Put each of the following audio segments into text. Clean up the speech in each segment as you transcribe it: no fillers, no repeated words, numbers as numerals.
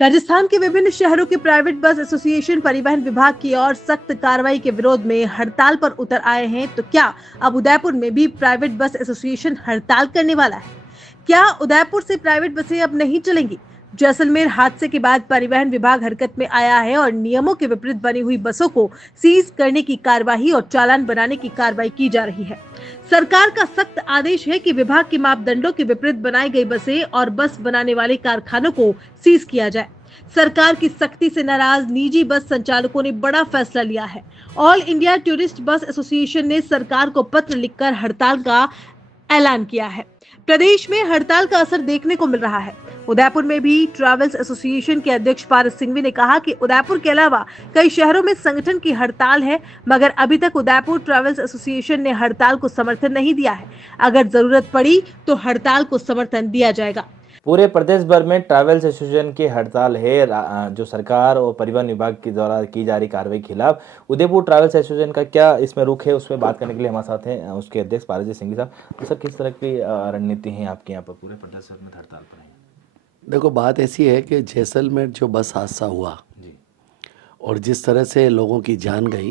राजस्थान के विभिन्न शहरों के प्राइवेट बस एसोसिएशन परिवहन विभाग की ओर सख्त कार्रवाई के विरोध में हड़ताल पर उतर आए हैं। तो क्या अब उदयपुर में भी प्राइवेट बस एसोसिएशन हड़ताल करने वाला है? क्या उदयपुर से प्राइवेट बसें अब नहीं चलेंगी? जैसलमेर हादसे के बाद परिवहन विभाग हरकत में आया है और नियमों के विपरीत बनी हुई बसों को सीज करने की कार्यवाही और चालान बनाने की कार्रवाई की जा रही है। सरकार का सख्त आदेश है कि विभाग के मापदंडों के विपरीत बनाई गई बसें और बस बनाने वाले कारखानों को सीज किया जाए। सरकार की सख्ती से नाराज निजी बस संचालकों ने बड़ा फैसला लिया है। All India tourist bus association ने सरकार को पत्र लिखकर हड़ताल का ऐलान किया है। प्रदेश में हड़ताल का असर देखने को मिल रहा है। उदयपुर में भी ट्रैवल्स एसोसिएशन के अध्यक्ष पारस सिंघवी ने कहा कि उदयपुर के अलावा कई शहरों में संगठन की हड़ताल है, मगर अभी तक उदयपुर ट्रैवल्स एसोसिएशन ने हड़ताल को समर्थन नहीं दिया है। अगर जरूरत पड़ी तो हड़ताल को समर्थन दिया जाएगा। पूरे प्रदेश भर में ट्रैवल्स एसोसिएशन की हड़ताल है। जो सरकार और परिवहन विभाग के द्वारा की जा रही कार्रवाई के खिलाफ उदयपुर ट्रैवल्स एसोसिएशन का क्या इसमें रुख है, उसमें बात करने के लिए हमारे साथ हैं उसके अध्यक्ष पारस सिंघवी साहब। तो सर, किस तरह की रणनीति है आपके यहाँ पर पूरे प्रदेश भर में हड़ताल पर है? देखो, बात ऐसी है कि जैसलमेर जो बस हादसा हुआ जी। और जिस तरह से लोगों की जान गई,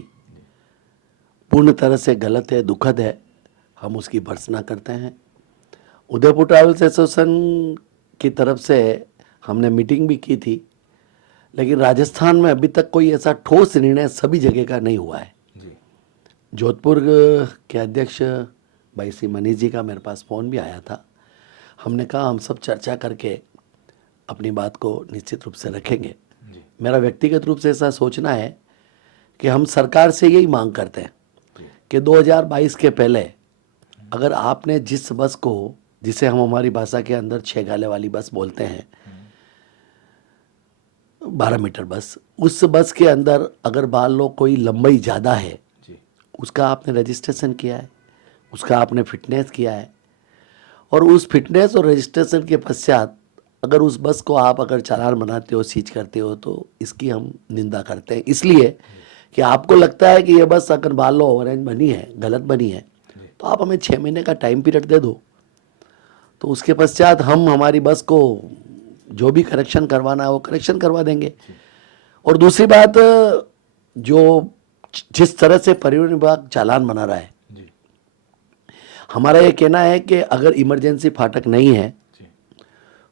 पूर्ण तरह से गलत है, दुखद है। हम उसकी भर्त्सना करते हैं। उदयपुर ट्रैवल्स एसोसिएशन की तरफ से हमने मीटिंग भी की थी, लेकिन राजस्थान में अभी तक कोई ऐसा ठोस निर्णय सभी जगह का नहीं हुआ है। जी। जोधपुर के अध्यक्ष भाई श्री मनीष जी का मेरे पास फ़ोन भी आया था। हमने कहा हम सब चर्चा करके अपनी बात को निश्चित रूप से रखेंगे। मेरा व्यक्तिगत रूप से ऐसा सोचना है कि हम सरकार से यही मांग करते हैं कि 2022 के पहले अगर आपने जिस बस को, जिसे हम हमारी भाषा के अंदर 6 गाले वाली बस बोलते हैं, 12 मीटर बस, उस बस के अंदर अगर मान लो कोई लंबाई ज़्यादा है, उसका आपने रजिस्ट्रेशन किया है, उसका आपने फिटनेस किया है, और उस फिटनेस और रजिस्ट्रेशन के पश्चात अगर उस बस को आप अगर चालान बनाते हो, सीज करते हो, तो इसकी हम निंदा करते हैं। इसलिए कि आपको लगता है कि ये बस अगर मान लो ओवरेज बनी है, गलत बनी है, तो आप हमें 6 महीने का टाइम पीरियड दे दो, तो उसके पश्चात हम हमारी बस को जो भी करेक्शन करवाना है वो करेक्शन करवा देंगे। और दूसरी बात, जो जिस तरह से परिवहन विभाग चालान बना रहा है, हमारा ये कहना है कि अगर इमरजेंसी फाटक नहीं है,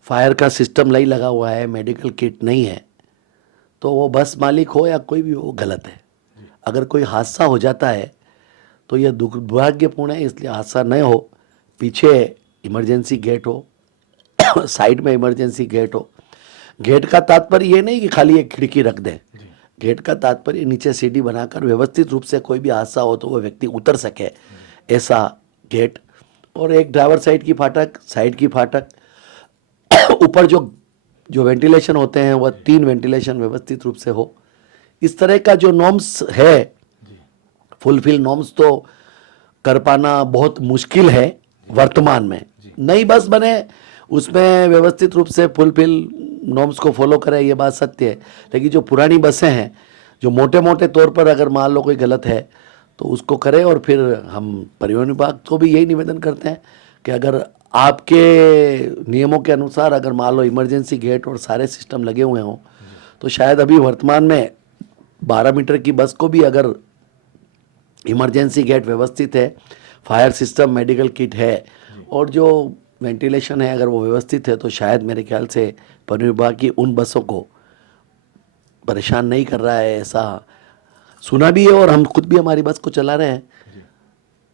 फायर का सिस्टम नहीं लगा हुआ है, मेडिकल किट नहीं है, तो वो बस मालिक हो या कोई भी हो, गलत है। अगर कोई हादसा हो जाता है तो यह दुर्भाग्यपूर्ण है, इसलिए हादसा न हो। पीछे इमरजेंसी गेट हो, साइड में इमरजेंसी गेट हो। गेट का तात्पर्य ये नहीं कि खाली एक खिड़की रख दें। गेट का तात्पर्य नीचे सीढ़ी बनाकर व्यवस्थित रूप से कोई भी हादसा हो तो वो व्यक्ति उतर सके, ऐसा गेट। और एक ड्राइवर साइड की फाटक, साइड की फाटक, ऊपर जो वेंटिलेशन होते हैं वह 3 वेंटिलेशन व्यवस्थित रूप से हो। इस तरह का जो नॉर्म्स है, फुलफिल नॉर्म्स तो कर पाना बहुत मुश्किल है वर्तमान में। नई बस बने, उसमें व्यवस्थित रूप से फुलफिल नॉर्म्स को फॉलो करें, ये बात सत्य है। लेकिन जो पुरानी बसें हैं, जो मोटे मोटे तौर पर अगर मान लो कोई गलत है तो उसको करें। और फिर हम परिवहन विभाग को भी यही निवेदन करते हैं कि अगर आपके नियमों के अनुसार अगर मान लो इमरजेंसी गेट और सारे सिस्टम लगे हुए हों, तो शायद अभी वर्तमान में 12 मीटर की बस को भी अगर इमरजेंसी गेट व्यवस्थित है, फायर सिस्टम, मेडिकल किट है और जो वेंटिलेशन है अगर वो व्यवस्थित है, तो शायद मेरे ख्याल से परिवहन विभाग की उन बसों को परेशान नहीं कर रहा है, ऐसा सुना भी है और हम खुद भी हमारी बस को चला रहे हैं।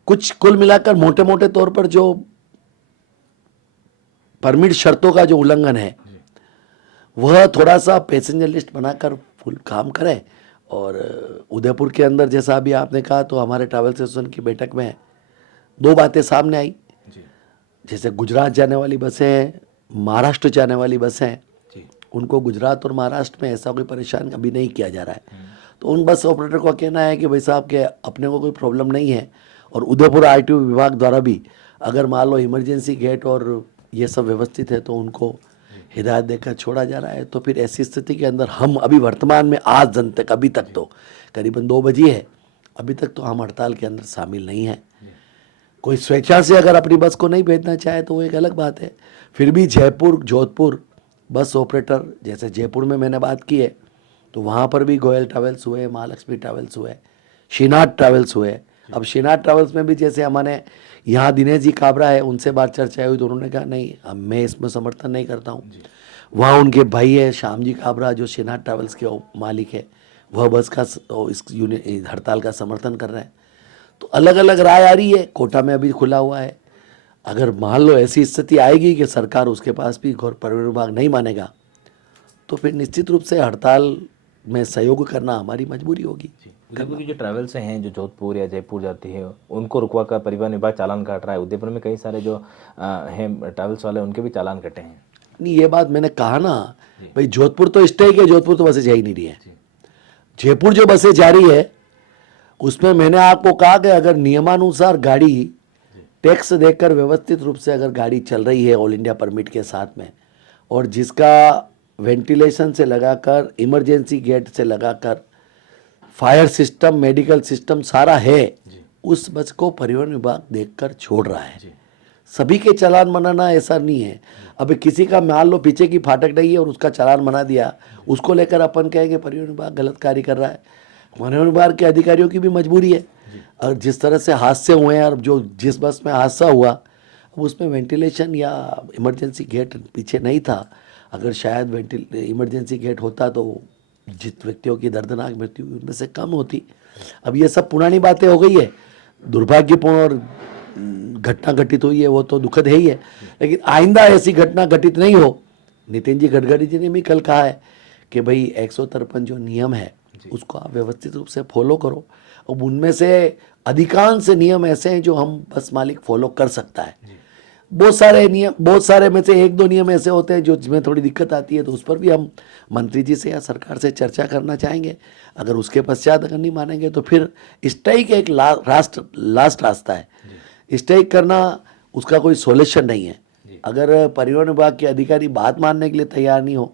कुछ कुल मिलाकर मोटे मोटे तौर पर जो परमिट शर्तों का जो उल्लंघन है, वह थोड़ा सा पैसेंजर लिस्ट बनाकर फुल काम करें। और उदयपुर के अंदर जैसा अभी आपने कहा, तो हमारे ट्रैवल एसोसिएशन की बैठक में 2 बातें सामने आई। जैसे गुजरात जाने वाली बसें, महाराष्ट्र जाने वाली बसें, उनको गुजरात और महाराष्ट्र में ऐसा कोई परेशान अभी नहीं किया जा रहा है। तो उन बस ऑपरेटर को कहना है कि भाई साहब के अपने को कोई प्रॉब्लम नहीं है, और उदयपुर आरटीओ विभाग द्वारा भी अगर मान लो इमरजेंसी गेट और ये सब व्यवस्थित है तो उनको हिदायत देकर छोड़ा जा रहा है। तो फिर ऐसी स्थिति के अंदर हम अभी वर्तमान में आज दिन तक, अभी तक तो करीबन 2 बजी है, अभी तक तो हम हड़ताल के अंदर शामिल नहीं हैं। कोई स्वेच्छा से अगर अपनी बस को नहीं भेजना चाहे तो वो एक अलग बात है। फिर भी जयपुर, जोधपुर बस ऑपरेटर, जैसे जयपुर में मैंने बात की है तो वहाँ पर भी गोयल ट्रैवल्स हुए, महालक्ष्मी ट्रैवल्स हुए, श्रीनाथ ट्रैवल्स हुए। अब श्रीनाथ ट्रैवल्स में भी जैसे हमारे यहाँ दिनेश जी काबरा है, उनसे बात चर्चा हुई तो उन्होंने कहा नहीं, अब मैं इसमें समर्थन नहीं करता हूँ। वहाँ उनके भाई है श्याम जी काबरा, जो श्रीनाथ ट्रैवल्स के मालिक है, वह बस का इस हड़ताल का समर्थन कर रहे हैं। तो अलग अलग राय आ रही है। कोटा में अभी खुला हुआ है। अगर मान लो ऐसी स्थिति आएगी कि सरकार उसके पास भी गौर परिवहन विभाग नहीं मानेगा, तो फिर निश्चित रूप से हड़ताल में सहयोग करना हमारी मजबूरी होगी। उदयपुर की जो ट्रैवल्स हैं जो जोधपुर या जयपुर जाती है, उनको रुकवा कर परिवहन विभाग चालान काट रहा है। उदयपुर में कई सारे जो हैं ट्रैवल्स वाले, उनके भी चालान कटे हैं। नहीं, ये बात मैंने कहा ना भाई, जोधपुर तो स्ट्राइक है, जोधपुर तो बसें जा ही नहीं रही है। जयपुर जो बसें जा रही है उसमें मैंने आपको कहा कि अगर नियमानुसार गाड़ी टैक्स देकर व्यवस्थित रूप से अगर गाड़ी चल रही है ऑल इंडिया परमिट के साथ में, और जिसका वेंटिलेशन से लगाकर, इमरजेंसी गेट से लगाकर, फायर सिस्टम, मेडिकल सिस्टम सारा है, उस बस को परिवहन विभाग देखकर छोड़ रहा है। सभी के चालान बनाना ऐसा नहीं है। अब किसी का मान लो पीछे की फाटक नहीं है और उसका चालान बना दिया, उसको लेकर अपन कहेंगे परिवहन विभाग गलत कार्य कर रहा है। परिवहन विभाग के अधिकारियों की भी मजबूरी है। और जिस तरह से हादसे हुए हैं, और जो जिस बस में हादसा हुआ, अब उसमें वेंटिलेशन या इमरजेंसी गेट पीछे नहीं था। अगर शायद इमरजेंसी गेट होता तो जित व्यक्तियों की दर्दनाक मृत्यु उनमें से कम होती। अब ये सब पुरानी बातें हो गई है। दुर्भाग्यपूर्ण और घटना घटित हुई है, वो तो दुखद है ही है, लेकिन आइंदा ऐसी घटना घटित नहीं हो। नितिन जी गडकरी जी ने भी कल कहा है कि भाई 153 जो नियम है उसको आप व्यवस्थित रूप से फॉलो करो। अब उनमें से अधिकांश नियम ऐसे हैं जो हम बस मालिक फॉलो कर सकता है। बहुत सारे नियम, बहुत सारे में से एक दो नियम ऐसे होते हैं जो जिसमें थोड़ी दिक्कत आती है, तो उस पर भी हम मंत्री जी से या सरकार से चर्चा करना चाहेंगे। अगर उसके पश्चात अगर नहीं मानेंगे तो फिर स्ट्राइक एक लास्ट रास्ता है। स्ट्राइक करना उसका कोई सॉल्यूशन नहीं है। अगर परिवहन विभाग के अधिकारी बात मानने के लिए तैयार नहीं हो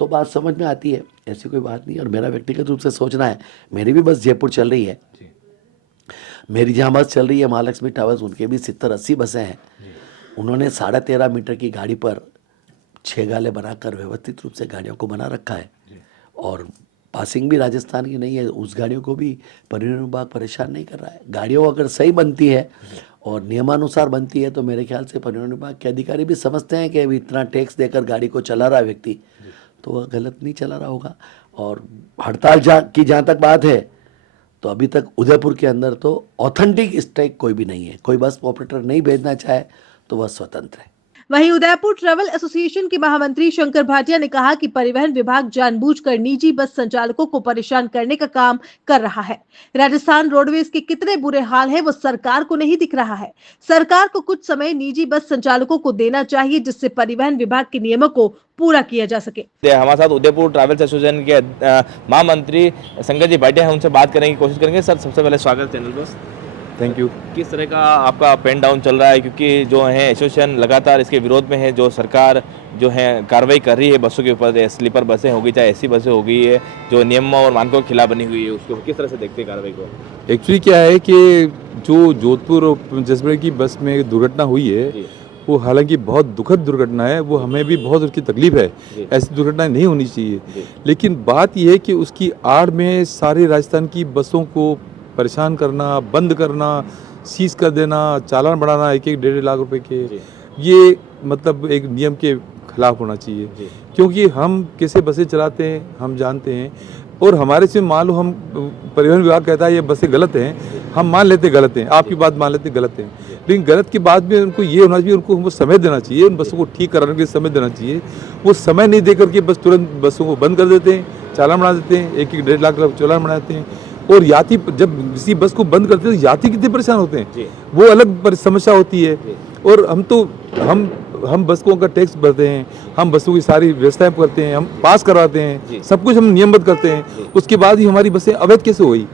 तो बात समझ में आती है, ऐसी कोई बात नहीं। और मेरा व्यक्तिगत रूप से सोचना है, मेरी भी बस जयपुर चल रही है, मेरी जहाँ बस चल रही है महालक्ष्मी ट्रैवल्स, उनके भी 70-80 बसें हैं। उन्होंने 13.5 मीटर की गाड़ी पर 6 गाले बनाकर व्यवस्थित रूप से गाड़ियों को बना रखा है। और पासिंग भी राजस्थान की नहीं है, उस गाड़ियों को भी परिवहन विभाग परेशान नहीं कर रहा है। गाड़ियों अगर सही बनती है और नियमानुसार बनती है तो मेरे ख्याल से परिवहन विभाग के अधिकारी भी समझते हैं कि अभी इतना टैक्स देकर गाड़ी को चला रहा है व्यक्ति, तो वह गलत नहीं चला रहा होगा। और हड़ताल की जहाँ तक बात है, तो अभी तक उदयपुर के अंदर तो ऑथेंटिक स्ट्राइक कोई भी नहीं है। कोई बस ऑपरेटर नहीं भेजना चाहे तो वह स्वतंत्र है। वहीं उदयपुर ट्रैवल एसोसिएशन के महामंत्री शंकर भाटिया ने कहा कि परिवहन विभाग जानबूझकर निजी बस संचालकों को परेशान करने का काम कर रहा है। राजस्थान रोडवेज के कितने बुरे हाल है वो सरकार को नहीं दिख रहा है। सरकार को कुछ समय निजी बस संचालकों को देना चाहिए जिससे परिवहन विभाग के नियमों को पूरा किया जा सके। हमारे साथ उदयपुर ट्रैवल्स एसोसिएशन के महामंत्री शंकर जी भाटिया हैं, उनसे बात करने की कोशिश करेंगे। सर, सबसे पहले स्वागत चैनल पर। Thank you. किस तरह का आपका अप एंड डाउन चल रहा है, क्योंकि जो है एसोसिएशन लगातार इसके विरोध में है, जो सरकार जो है कार्रवाई कर रही है बसों के ऊपर, स्लीपर बसें होगी चाहे एसी बसें होगी, है जो नियमों और मानकों के खिलाफ बनी हुई है, उसको किस तरह से देखते हैं कार्रवाई को? एक्चुअली क्या है कि जो जोधपुर और जसपुर की बस में दुर्घटना हुई है, वो हालांकि बहुत दुखद दुर्घटना है, वो हमें भी बहुत उसकी तकलीफ है। ऐसी दुर्घटना नहीं होनी चाहिए, लेकिन बात यह है कि उसकी आड़ में सारे राजस्थान की बसों को परेशान करना, बंद करना, सीज कर देना, चालान बढ़ाना 1-1 लाख रुपए के, ये मतलब एक नियम के खिलाफ होना चाहिए। क्योंकि हम कैसे बसें चलाते हैं हम जानते हैं, और हमारे से मान लो हम परिवहन विभाग कहता है ये बसें गलत हैं, हम मान लेते गलत हैं, आपकी बात मान लेते गलत हैं, लेकिन गलत के बाद में उनको ये होना चाहिए, उनको हमको समय देना चाहिए, उन बसों को ठीक कराने के लिए समय देना चाहिए। वो समय नहीं दे करके बस तुरंत बसों को बंद कर देते हैं, चालान बना देते हैं, 1-1 लाख चालान बनाते हैं। और यात्री जब किसी बस को बंद करते हैं तो यात्री कितने परेशान होते हैं, वो अलग समस्या होती है। और हम बस को का टैक्स भरते हैं, हम बसों की सारी व्यवस्थाएं करते हैं, हम पास करवाते हैं, सब कुछ हम नियमबद्ध करते हैं, उसके बाद ही हमारी बसें अवैध कैसे हुई?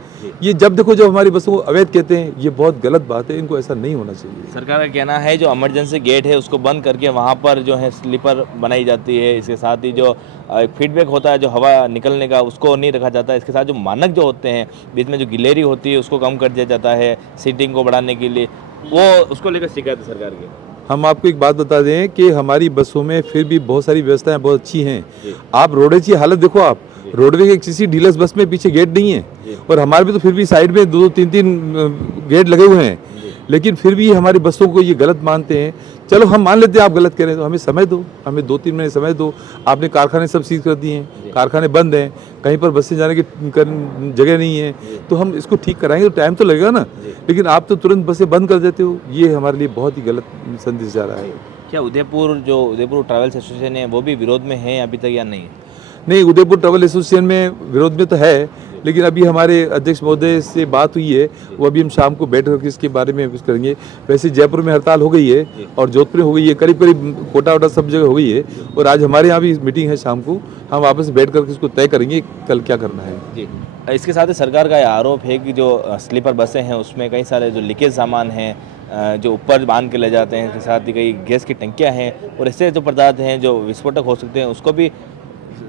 ये जब देखो जब हमारी बसों को अवैध कहते हैं, ये बहुत गलत बात है, इनको ऐसा नहीं होना चाहिए। सरकार का कहना है जो इमरजेंसी गेट है उसको बंद करके वहाँ पर जो है स्लीपर बनाई जाती है, इसके साथ ही जो फीडबैक होता है जो हवा निकलने का उसको नहीं रखा जाता है, इसके साथ जो मानक जो होते हैं बीच में जो गिलेरी होती है उसको कम कर दिया जाता है सीटिंग को बढ़ाने के लिए, वो उसको लेकर शिकायत है सरकार की। हम आपको एक बात बता दें कि हमारी बसों में फिर भी बहुत सारी व्यवस्थाएं बहुत अच्छी हैं। आप रोडवेज की हालत देखो, आप रोडवेज की किसी डीलक्स बस में पीछे गेट नहीं है, और हमारे में तो फिर भी साइड में 2-3 गेट लगे हुए हैं, लेकिन फिर भी हमारी बसों को ये गलत मानते हैं। चलो हम मान लेते हैं आप गलत करें, तो हमें समय दो, हमें 2-3 महीने समय दो। आपने कारखाने सब सीज कर दिए हैं, कारखाने बंद हैं, कहीं पर बसें जाने की जगह नहीं है, तो हम इसको ठीक कराएंगे तो टाइम तो लगेगा ना। लेकिन आप तो तुरंत बसें बंद कर देते हो, ये हमारे लिए बहुत ही गलत संदेश जा रहा है। क्या उदयपुर ट्रैवल्स एसोसिएशन है वो भी विरोध में है अभी तक या नहीं? नहीं, उदयपुर ट्रैवल एसोसिएशन में विरोध में तो है, लेकिन अभी हमारे अध्यक्ष महोदय से बात हुई है, वो अभी हम शाम को बैठ करके इसके बारे में कुछ करेंगे। वैसे जयपुर में हड़ताल हो गई है और जोधपुर में हो गई है, करीब करीब कोटा वोटा सब जगह हो गई है, और आज हमारे यहाँ भी मीटिंग है शाम को, हम वापस बैठ करके इसको तय करेंगे कल क्या करना है। जी, इसके साथ ही सरकार का यह आरोप है कि जो स्लीपर बसें हैं उसमें कई सारे जो लीकेज सामान हैं जो ऊपर बांध के ले जाते हैं, इसके साथ ही कई गैस की टंकियाँ हैं और इससे जो पदार्थ हैं जो विस्फोटक हो सकते हैं उसको भी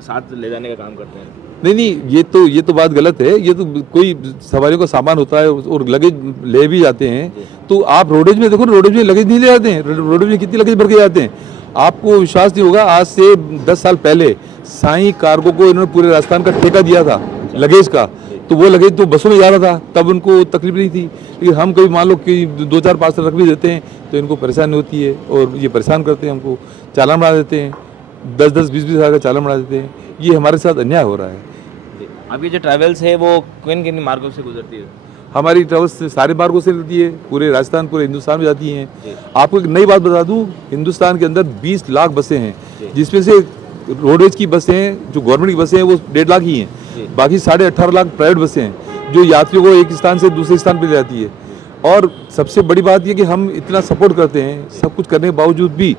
साथ ले जाने का काम करते हैं। नहीं, ये तो बात गलत है। ये तो कोई सवारियों का सामान होता है और लगेज ले भी जाते हैं, तो आप रोडेज में देखो, रोडेज में लगेज नहीं ले जाते हैं, रोडेज में कितनी लगेज भर के जाते हैं। आपको विश्वास नहीं होगा, आज से 10 साल पहले साई कार्गो को इन्होंने पूरे राजस्थान का ठेका दिया था लगेज का, तो वो लगेज तो बसों में जा रहा था, तब उनको तकलीफ नहीं थी। लेकिन हम कभी मान लो कि 2-4-5 रख भी देते हैं तो इनको परेशानी होती है और ये परेशान करते हैं, हमको चालान बना देते हैं, 10-10, 20-20 हज़ार का चालान बना देते हैं। ये हमारे साथ अन्याय हो रहा है। अभी जो ट्रैवल्स है वो किन किन मार्गों से गुजरती है? हमारी ट्रैवल्स सारे मार्गों से रहती है, पूरे राजस्थान पूरे हिंदुस्तान में जाती हैं। आपको एक नई बात बता दूं, हिंदुस्तान के अंदर 20 लाख बसें हैं, जिसमें से रोडवेज की बसें जो गवर्नमेंट की बसें हैं वो 1.5 लाख ही हैं, बाकी 18.5 लाख प्राइवेट बसें हैं जो यात्रियों को एक स्थान से दूसरे स्थान पर ले जाती है। और सबसे बड़ी बात ये कि हम इतना सपोर्ट करते हैं, सब कुछ करने के बावजूद भी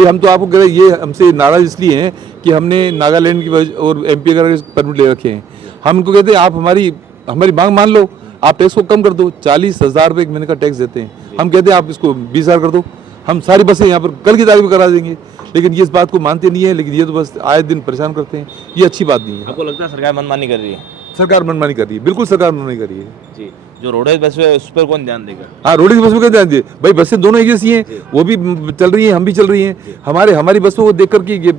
हम तो आपको कह रहे हैं, ये हमसे नाराज इसलिए हैं कि हमने नागालैंड की और MP वगैरह के परमिट ले रखे हैं। हम इनको कहते हैं आप हमारी मांग मान लो, आप टैक्स को कम कर दो, 40,000 रुपये एक महीने का टैक्स देते हैं, हम कहते हैं आप इसको 20,000 कर दो, हम सारी बसें यहाँ पर कल की तारीख में करा देंगे। लेकिन ये इस बात को मानते नहीं है, लेकिन ये तो बस आए दिन परेशान करते हैं, ये अच्छी बात नहीं है। आपको लगता है सरकार मनमानी कर रही है? सरकार मनमानी कर रही है, बिल्कुल सरकार मनमानी कर रही है जी। जो रोडवेज बस है उस पर कौन ध्यान देगा? हाँ, रोडवेज बस में क्या ध्यान दिए भाई, बसें दोनों एक जैसी हैं, वो भी चल रही हैं, हम भी चल रही हैं। हमारी बसों को देख करके ये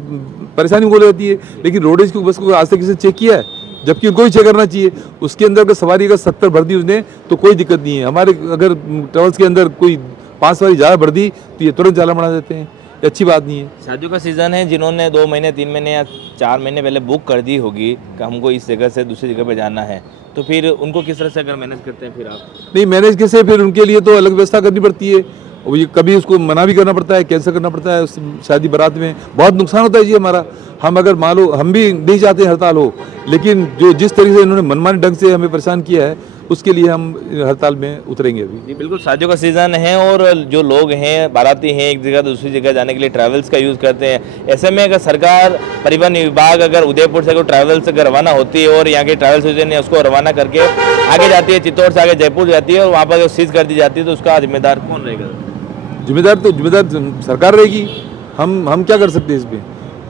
परेशानी हो जाती है, लेकिन रोडवेज की बस को आज तक किसी चेक किया है? जबकि उनको ही चेक करना चाहिए। उसके अंदर अगर सवारी अगर 70 भर दी उसने तो कोई दिक्कत नहीं है। हमारे अगर ट्रेवल्स के अंदर कोई 5 सवारी ज़्यादा भर दी तो ये तुरंत चालान बना देते हैं, ये अच्छी बात नहीं है। शादियों का सीज़न है, जिन्होंने 2 महीने 3 महीने या 4 महीने पहले बुक कर दी होगी कि हमको इस जगह से दूसरी जगह पे जाना है, तो फिर उनको किस तरह से अगर मैनेज करते हैं फिर आप? नहीं, मैनेज कैसे, फिर उनके लिए तो अलग व्यवस्था करनी पड़ती है, और ये कभी उसको मना भी करना पड़ता है, कैंसिल करना पड़ता है। उस शादी बारात में बहुत नुकसान होता है जी हमारा। हम अगर मान लो, हम भी नहीं चाहते हड़ताल हो, लेकिन जिस तरीके से इन्होंने मनमानी ढंग से हमें परेशान किया है उसके लिए हम हड़ताल में उतरेंगे अभी। जी बिल्कुल, शादियों का सीज़न है और जो लोग हैं बाराती हैं एक जगह दूसरी जगह जाने के लिए ट्रैवल्स का यूज़ करते हैं। ऐसे में अगर सरकार परिवहन विभाग अगर उदयपुर से कोई ट्रैवल्स अगर रवाना होती है और यहाँ के ट्रैवल एजेंट है उसको रवाना करके आगे जाती है, चित्तौड़ से आगे जयपुर जाती है और वहाँ पर सीज कर दी जाती है, तो उसका जिम्मेदार कौन रहेगा? जिम्मेदार सरकार रहेगी। हम क्या कर सकते हैं इसमें?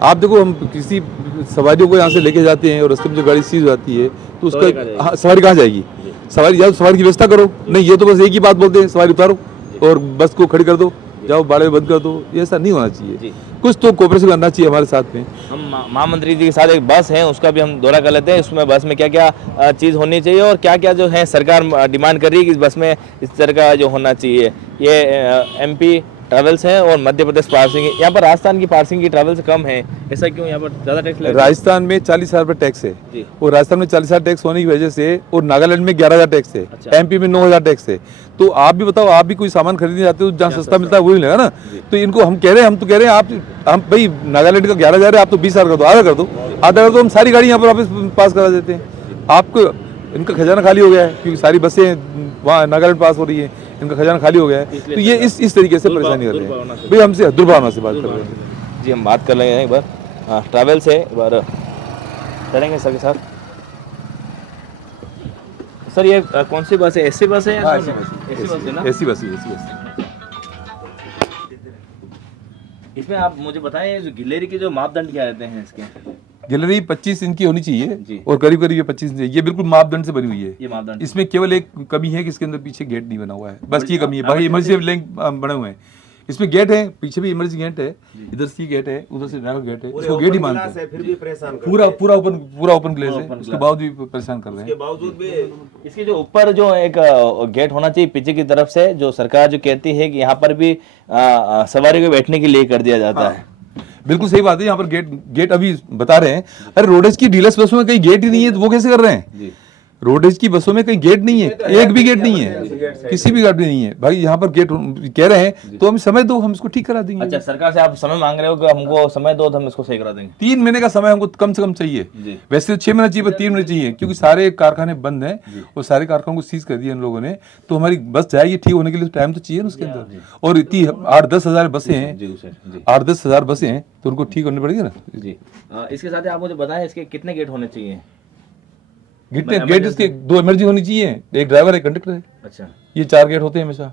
आप देखो, हम किसी सवारियों को यहाँ से लेके जाते हैं और रास्ते में जो गाड़ी सीज जाती है तो उसका सवारी कहाँ जाएगी? सवारी जाओ, सवारी की व्यवस्था करो। नहीं, ये तो बस एक ही बात बोलते हैं, सवारी उतारो और बस को खड़ी कर दो, जाओ बाड़े बंद कर दो। ये ऐसा नहीं होना चाहिए, कुछ तो कोऑपरेशन करना चाहिए हमारे साथ में। हम महामंत्री जी के साथ एक बस है उसका भी हम दौरा कर लेते हैं। उसमें बस में क्या क्या चीज़ होनी चाहिए और क्या क्या जो है सरकार डिमांड कर रही है कि इस बस में इस तरह का जो होना चाहिए। ये MP ट्रैवल्स है और मध्य प्रदेश पार्सिंग, यहाँ पर राजस्थान की पार्सिंग की ट्रैवल्स कम है, ऐसा क्यों? यहाँ पर ज़्यादा टैक्स लगता है? राजस्थान में 40,000 रुपये टैक्स है जी। और राजस्थान में 40,000 टैक्स होने की वजह से, और नागालैंड में 11,000 टैक्स है, अच्छा। MP में 9,000 टैक्स है। तो आप भी बताओ, आप भी कोई सामान खरीदने जाते हो जहाँ सस्ता मिलता है वही मिलेगा ना। तो इनको हम कह रहे हैं हम भाई नागालैंड का 11,000 है, आप तो 20,000 कर दो, आधा कर दो, हम सारी गाड़ी यहाँ पर वापस पास करा देते हैं। आपको इनका खजाना खाली हो गया है क्योंकि सारी बसें वहाँ नागालैंड पास हो रही है, इनका खजाना खाली हो गया है। तो ये इस तरीके से परेशानी कर रहे हैं भाई, हमसे दुर्भावना से बात कर रहे हैं जी। हम बात कर रहे हैं एक बार ट्रैवल से, एक बार चलेंगे सर के साथ। सर ये कौन सी बस है? AC बस है या ऐसी बस है ना? ऐसी बस। इसमें आप मुझे बताएं जो गिलेरी के जो मापदंड क्या रहते हैं इसके? गैलरी 25 इंच की होनी चाहिए जी। और करीब करीब ये 25 इंच, ये बिल्कुल मापदंड से बनी हुई है। ये मापदंड, इसमें केवल एक कमी है कि इसके अंदर पीछे गेट नहीं बना हुआ है, बस ये कमी है। बाकी इमरजेंसी लेंग बने हुए हैं। इसमें गेट है, पीछे भी इमरजेंसी गेट है, इधर से गेट है, उधर से नैरो गेट है, इसको गेट ही मानते हैं। फिर भी परेशान कर पूरा ओपन ग्लेस है, उसके बावजूद भी परेशान कर रहे हैं। बावजूद भी इसके जो ऊपर जो एक गेट होना चाहिए पीछे की तरफ से, जो सरकार जो कहती है कि यहाँ पर भी सवारी को बैठने के लिए कर दिया जाता है। बिल्कुल सही बात है, यहाँ पर गेट अभी बता रहे हैं। अरे रोडेज की डीलक्स बसों में कहीं गेट ही नहीं है, तो वो कैसे कर रहे हैं? रोडेज की बसों में कहीं गेट नहीं है, एक भी गेट नहीं है, किसी भी गाड़ी नहीं है भाई। यहाँ पर गेट कह रहे हैं तो हम समय दो, हम इसको ठीक करा देंगे। अच्छा, सरकार से आप समय मांग रहे हो कि हमको समय दो तो हम इसको सही करा देंगे। 3 महीने का समय हमको कम से कम चाहिए। वैसे तो 6 महीना चाहिए, पर 3 महीने चाहिए, क्योंकि सारे कारखाने बंद हैं और सारे कारखानों को सीज कर दिया इन लोगों ने। तो हमारी बस जाएगी ठीक होने के लिए टाइम तो चाहिए ना उसके अंदर। और इतनी 8-10 हज़ार बसें हैं, 8-10 हज़ार बसें हैं, तो उनको ठीक होनी पड़ेगी ना जी। इसके साथ आप मुझे बताएं इसके कितने गेट होने चाहिए? गेट इसके 2 इमरजेंसी होनी चाहिए, एक ड्राइवर एक कंडक्टर है। अच्छा, ये 4 गेट होते हैं हमेशा।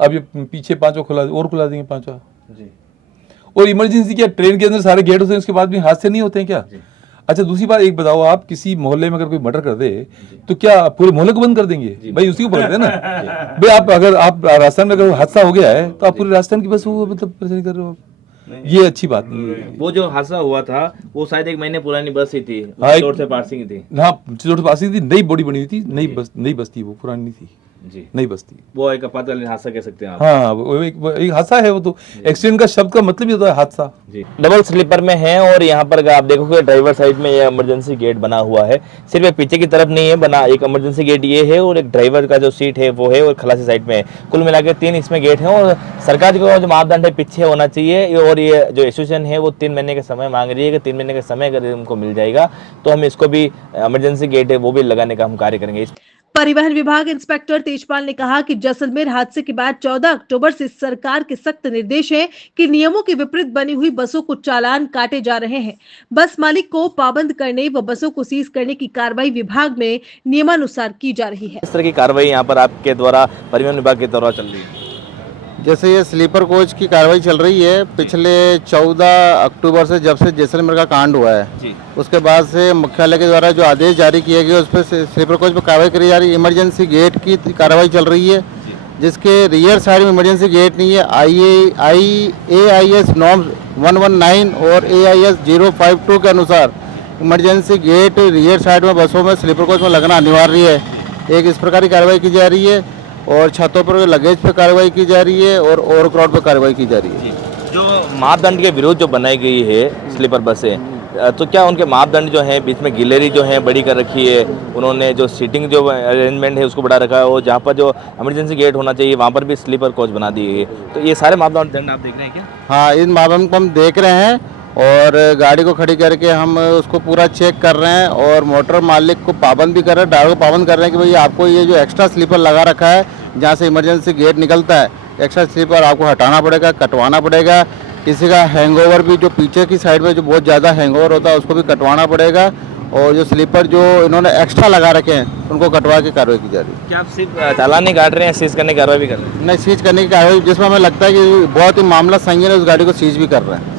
अब ये पीछे 5 खुला देंगे 5। जी। और इमरजेंसी क्या, ट्रेन के अंदर सारे गेट होते हैं, उसके बाद भी हादसे नहीं होते हैं क्या? अच्छा, दूसरी बात एक बताओ, आप किसी मोहल्ले में अगर कोई मर्डर कर दे तो क्या पूरे मोहल्ले को बंद कर देंगे? भाई उसी को पकड़ देना भाई। आप अगर आप राजस्थान में अगर हादसा हो गया है तो आप पूरे राजस्थान की बस वो मतलब परेशानी कर रहे हो आप। ये अच्छी बात नहीं है। वो जो हादसा हुआ था वो शायद 1 महीने पुरानी बस ही थी, चित्तौड़ से पासिंग थी। हाँ, चित्तौड़ से पासिंग थी, नई बॉडी बनी हुई थी, नई बस थी, वो पुरानी नहीं थी जी, नई बस थी। वो एक आपातकालीन हादसा कह सकते हैं आप। हाँ, वो एक हादसा है। वो तो एक्सीडेंट का शब्द का मतलब ही होता है हादसा। जी, डबल स्लीपर में है और यहाँ पर आप देखोगे ड्राइवर साइड में ये इमरजेंसी गेट बना हुआ है। सिर्फ ये पीछे की तरफ नहीं है बना, एक इमरजेंसी गेट ये है और एक ड्राइवर का जो सीट है वो है और खलासी साइड में है। कुल मिला के 3 इसमें गेट हैं और सरकार का जो मापदंड है पीछे होना चाहिए। और ये जो एसोसिएशन है वो 3 महीने का समय मांग रही है कि 3 महीने का समय अगर उनको मिल जाएगा तो हम इसको भी इमरजेंसी गेट है वो भी लगाने का हम कार्य करेंगे। परिवहन विभाग इंस्पेक्टर तेजपाल ने कहा कि जैसलमेर हादसे के बाद 14 अक्टूबर से सरकार के सख्त निर्देश हैं कि नियमों के विपरीत बनी हुई बसों को चालान काटे जा रहे हैं। बस मालिक को पाबंद करने व बसों को सीज करने की कार्रवाई विभाग में नियमानुसार की जा रही है। इस तरह की कार्रवाई यहाँ पर आपके द्वारा परिवहन विभाग के द्वारा चल रही है। जैसे ये स्लीपर कोच की कार्रवाई चल रही है, पिछले 14 अक्टूबर से जब से जैसलमेर का कांड हुआ है जी। उसके बाद से मुख्यालय के द्वारा जो आदेश जारी किए गए उस पर स्लीपर कोच पर कार्रवाई करी जा रही है। इमरजेंसी गेट की कार्रवाई चल रही है जिसके रियर साइड में इमरजेंसी गेट नहीं है। AIS नॉर्म्स 119 और AIS 052 के अनुसार इमरजेंसी गेट रियर साइड में बसों में स्लीपर कोच में लगना अनिवार्य है। एक इस प्रकार की कार्रवाई की जा रही है और छतों पर लगेज पर कार्रवाई की जा रही है और ओवरक्राउड पर कार्रवाई की जा रही है। जो मापदंड के विरुद्ध जो बनाई गई है स्लीपर बसें, तो क्या उनके मापदंड जो हैं बीच में गैलरी जो है बड़ी कर रखी है, उन्होंने जो सीटिंग जो अरेंजमेंट है उसको बढ़ा रखा है और जहाँ पर जो इमरजेंसी गेट होना चाहिए वहाँ पर भी स्लीपर कोच बना दिए है। तो ये सारे मापदंड आप देख रहे हैं क्या? हाँ, इन मापदंड को हम देख रहे हैं और गाड़ी को खड़ी करके हम उसको पूरा चेक कर रहे हैं और मोटर मालिक को पाबंद भी कर रहे हैं, ड्राइवर को पाबंद कर रहे हैं कि भाई आपको ये जो एक्स्ट्रा स्लीपर लगा रखा है जहाँ से इमरजेंसी गेट निकलता है, एक्स्ट्रा स्लीपर आपको हटाना पड़ेगा, कटवाना पड़ेगा। किसी का हैंगओवर भी जो पीछे की साइड में जो बहुत ज़्यादा हैंगओवर होता है उसको भी कटवाना पड़ेगा और जो स्लीपर जो इन्होंने एक्स्ट्रा लगा रखे हैं उनको कटवा के कार्रवाई की जा रही है। क्या आप सिर्फ चालान नहीं काट रहे हैं, सीज करने की कार्रवाई भी कर रहे हैं? नहीं, सीज करने की कार्रवाई जिसमें हमें लगता है कि बहुत ही मामला संगीन है उस गाड़ी को सीज भी कर रहे हैं।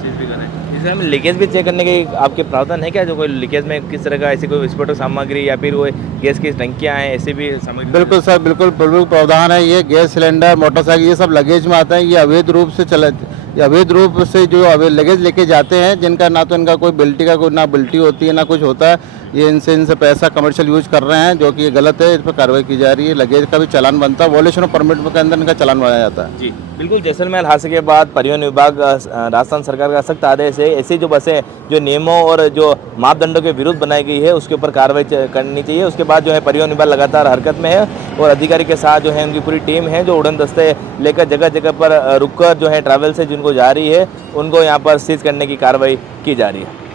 इसमें हमें लीकेज भी चेक करने के आपके प्रावधान है क्या? जो कोई लीकेज में किस तरह का ऐसी कोई विस्फोटक सामग्री या फिर वो गैस की टंकियां हैं ऐसी भी सामग्री? बिल्कुल सर, बिल्कुल प्रावधान है। ये गैस सिलेंडर, मोटरसाइकिल ये सब लगेज में आता है। ये अवैध रूप से जो लगेज लेके जाते हैं जिनका ना तो इनका कोई बिल्टी का कोई ना बिल्टी होती है ना कुछ होता है, ये इनसे पैसा कमर्शियल यूज कर रहे हैं जो कि ये गलत है। इस पर कार्रवाई की जा रही है। लगेज का भी चालान बनता है, वॉल्यूशन ऑफ परमिट के अंदर इनका चालान बनाया जाता है। जी बिल्कुल। जैसलमेर हादसे के बाद परिवहन विभाग राजस्थान सरकार का सख्त आदेश है, ऐसी जो बसें जो नियमों और जो मापदंडों के विरुद्ध बनाई गई है उसके ऊपर कार्रवाई करनी चाहिए। उसके बाद जो है परिवहन विभाग लगातार हरकत में है और अधिकारी के साथ जो है उनकी पूरी टीम है जो उड़न दस्ते लेकर जगह जगह पर रुककर जो है ट्रैवल से जिनको जा रही है उनको यहाँ पर सीज करने की कार्रवाई की जा रही है।